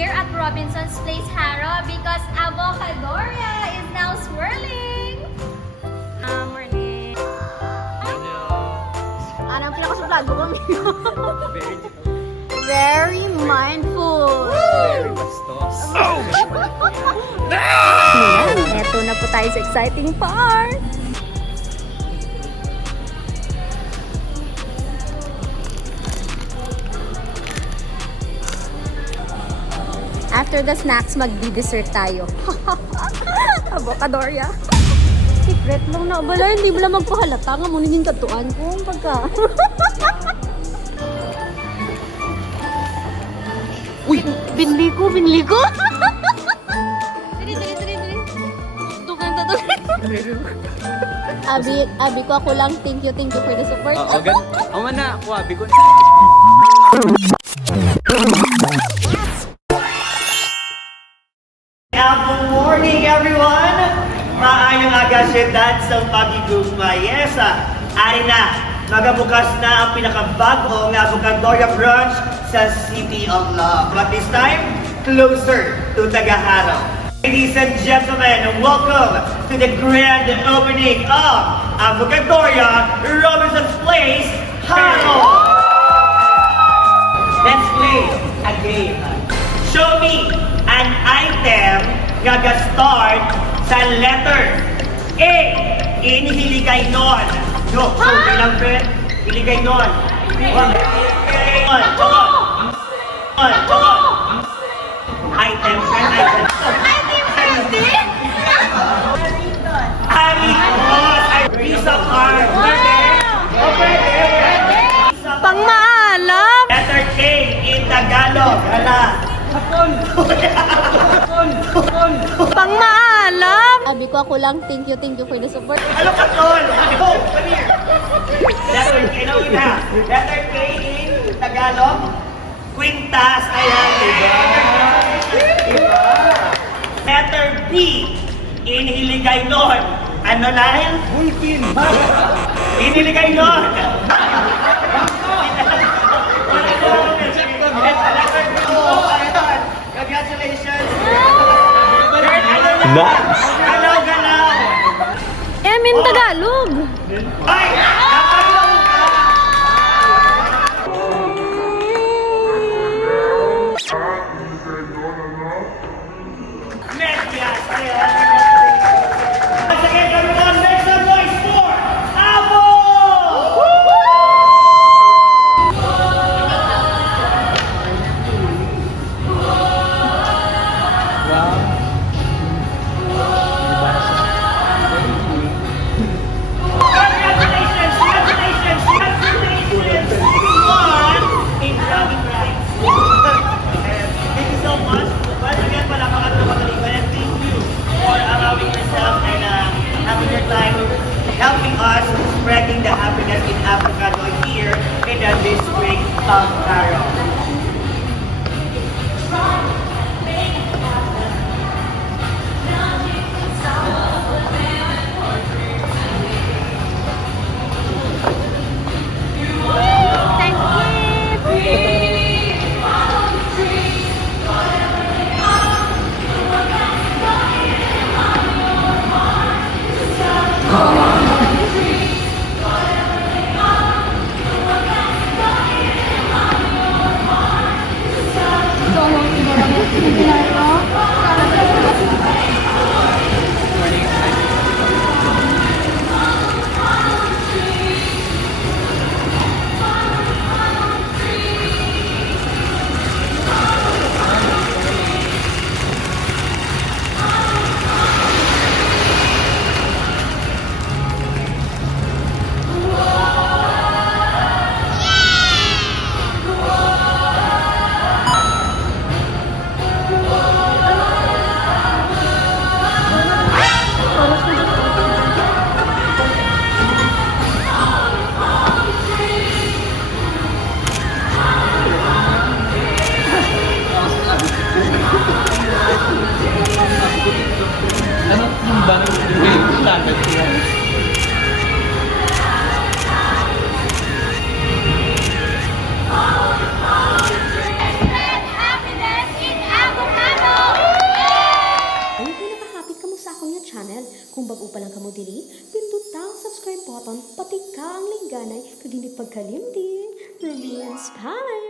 here at Robinson's Place, Haro, because Avocadoria is now swirling. Morning. Anong pala ko sa vlog ko kami? Very mindful. Very bastos. Ayan, eto na po tayo sa exciting part. After the snacks, magdi-dessert tayo. Avocadoria. Secret lang na. Bala, hindi mo lang magpahalata. Nga mo naging katuan ko. Pagka. Uy! Binli ko. Dali. Tukan. Abi ko ako lang. Thank you for the support. Oo, gan. Ang mana, kuwabi ko. Good morning, everyone! Maayong aga syudad sa pagigugmayesa. Ari na, magabukas na ang pinakabagong Avocadoria branch sa City of Love. But this time, closer to Tagaharo. Ladies and gentlemen, welcome to the grand opening of Avocadoria Robinson's Place, Haro! Let's play a game. Show me an item nga ga-start sa letter A. Inihiligay nun. No, so lang, friend. Hiligay nun. Item, friend, item. Visa card. Pang maalam! Letter K in Tagalog. Hala. Pang maalam! Abi ko ako lang. Thank you for the support. Ano ka, Tol? Oh, come here. Letter K na una. Letter K in Tagalog. Quintas. Ayan, diba? Letter B in Hiligaynon. Ano na yan? Bulkin. In Hiligaynon. Congratulations. Nice! Galaw. Emin Tagalog! Ay! Napaglaw ka! Medyas! Once again, everyone, make some noise for Avo! channel. Kung bago pa lang kamo diri, pindot ang subscribe button, pati ka ang lingganay, kag hindi pagkalimti. Ruby Inspire!